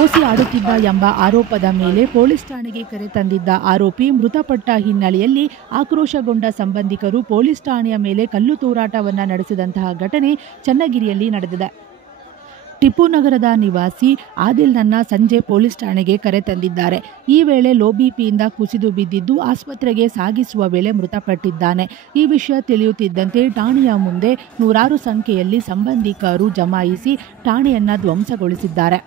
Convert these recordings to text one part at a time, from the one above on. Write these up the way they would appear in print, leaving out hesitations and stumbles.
ಓಸಿ ಆಡುತ್ತಿದ್ದ ಎಂಬ ಆರೋಪದ ಮೇಲೆ ಪೊಲೀಸ್ ಠಾಣೆಗೆ ಕರೆ ತಂದಿದ್ದ ಆರೋಪಿ ಮೃತಪಟ್ಟ ಹಿನ್ನೆಲೆಯಲ್ಲಿ ಆಕ್ರೋಶಗೊಂಡ ಸಂಬಂಧಿಕರು ಪೊಲೀಸ್ ಠಾಣೆಯ ಮೇಲೆ ಕಲ್ಲು ತೂರಾಟವನ್ನು ನಡೆಸಿದಂತಹ ಘಟನೆ ಚನ್ನಗಿರಿಯಲ್ಲಿ ನಡೆದಿದೆ. ಟಿಪ್ಪು ನಗರದ ನಿವಾಸಿ ಆದಿಲ್ನನ್ನ ಸಂಜೆ ಪೊಲೀಸ್ ಠಾಣೆಗೆ ಕರೆ ತಂದಿದ್ದಾರೆ. ಈ ವೇಳೆ ಲೋ ಬಿಪಿಯಿಂದ ಕುಸಿದು ಬಿದ್ದಿದ್ದು ಆಸ್ಪತ್ರೆಗೆ ಸಾಗಿಸುವ ವೇಳೆ ಮೃತಪಟ್ಟಿದ್ದಾನೆ. ಈ ವಿಷಯ ತಿಳಿಯುತ್ತಿದ್ದಂತೆ ಠಾಣೆಯ ಮುಂದೆ ನೂರಾರು ಸಂಖ್ಯೆಯಲ್ಲಿ ಸಂಬಂಧಿಕರು ಜಮಾಯಿಸಿ ಠಾಣೆಯನ್ನ ಧ್ವಂಸಗೊಳಿಸಿದ್ದಾರೆ.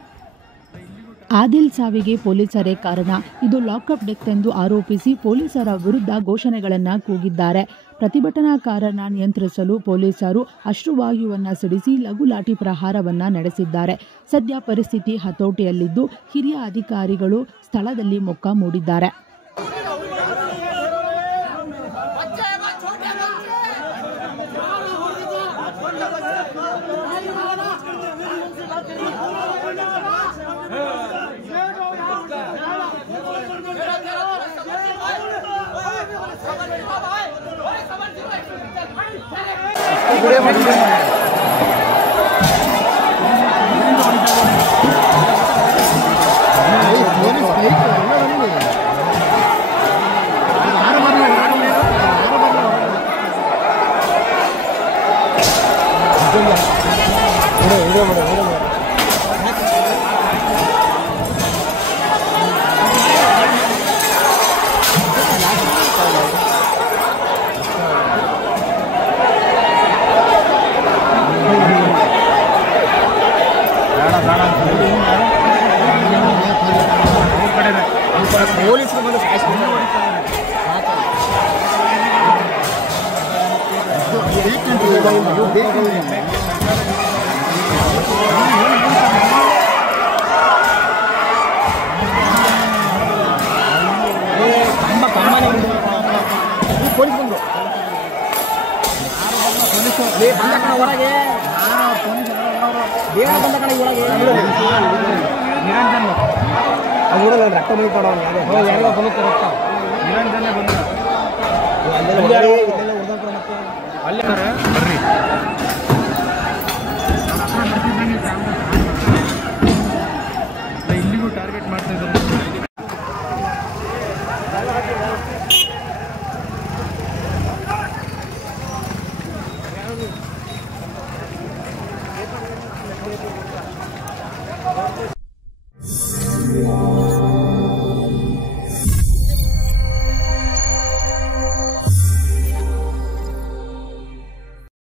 ಆದಿಲ್ ಸಾವಿಗೆ ಪೊಲೀಸರೇ ಕಾರಣ, ಇದು ಲಾಕಪ್ ಡೆತ್ ಎಂದು ಆರೋಪಿಸಿ ಪೊಲೀಸರ ವಿರುದ್ಧ ಘೋಷಣೆಗಳನ್ನು ಕೂಗಿದ್ದಾರೆ. ಪ್ರತಿಭಟನಾಕಾರರನ್ನ ನಿಯಂತ್ರಿಸಲು ಪೊಲೀಸರು ಅಶ್ರುವಾಯುವನ್ನು ಸಿಡಿಸಿ ಲಘು ಲಾಠಿ ಪ್ರಹಾರವನ್ನು ನಡೆಸಿದ್ದಾರೆ. ಸದ್ಯ ಪರಿಸ್ಥಿತಿ ಹತೋಟಿಯಲ್ಲಿದ್ದು ಹಿರಿಯ ಅಧಿಕಾರಿಗಳು ಸ್ಥಳದಲ್ಲಿ ಮೊಕ್ಕ ಮೂಡಿದ್ದಾರೆ. ರಕ್ತ ಬಂದು ಅಲ್ಲಿ